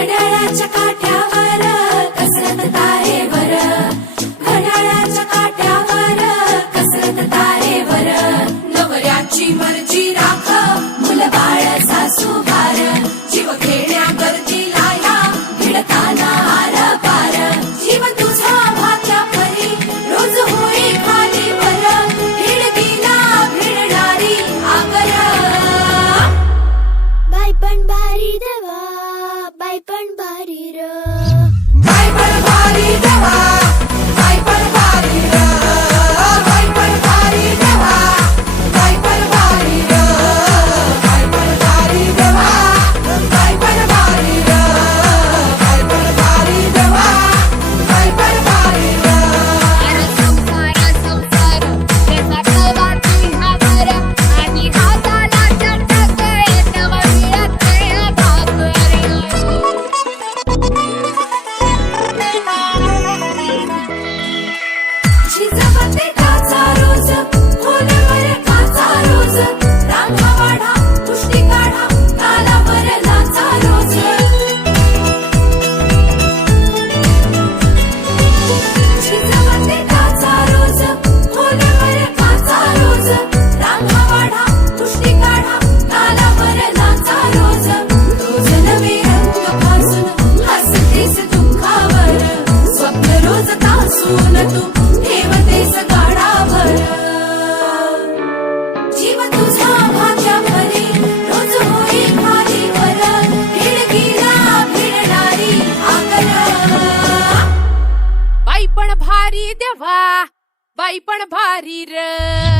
घड्याळाच्या काठ्या बाय पण भारी र. बाय पण भारी भारी देवा बाई पण भारी र.